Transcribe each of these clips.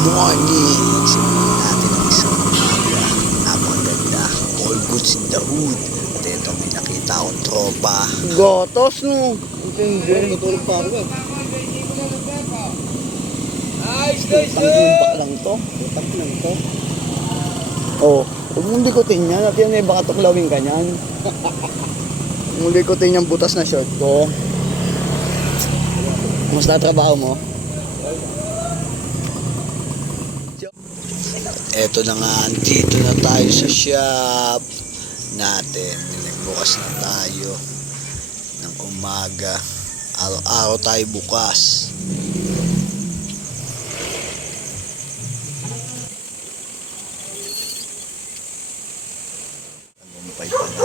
Good morning! Simulan natin ang isang umaga. Napakaganda. All goods in the hood. At ito may nakita akong tropa. Gotos no. Hindi. Tutulog pa ako. Tangimpak lang to. Utak lang to. Oh, huwag mong likutin yan. At yan eh, baka tuklawin ka niyan. Huwag mong likutin yung butas na short ko. Mas trabaho mo? Eto na nga, andito na tayo sa shop natin. Nagbukas na tayo ng umaga. Araw-araw tayo bukas.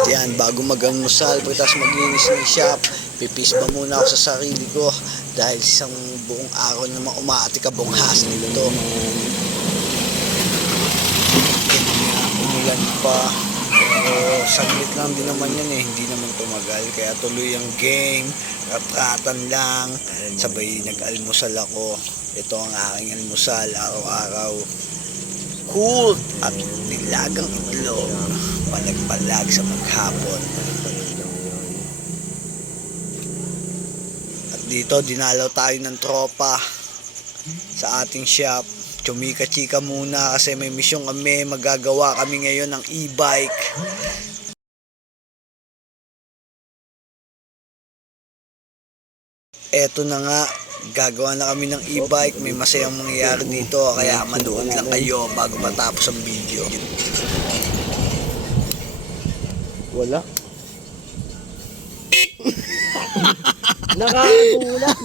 Yan, bago mag-almusal, pagkatapos maglinis ng shop, pipisba muna ako sa sarili ko dahil isang buong araw naman umaatikabong hassle nito. Umulan pa, pero saglit lang din naman yan eh, hindi naman tumagal, kaya tuloy ang game, ratratan lang, sabay nag-almusal ako. Ito ang aking almusal araw-araw, cool at nilagang itlog, palag-palag sa maghapon. At dito dinalaw tayo ng tropa sa ating shop. Chumika-chika muna kasi may misyon kami, magagawa kami ngayon ng e-bike. Eto na nga, gagawa na kami ng e-bike, may masayang mangyayari dito, kaya manood lang kayo bago matapos ang video. Wala. Nakakatulak.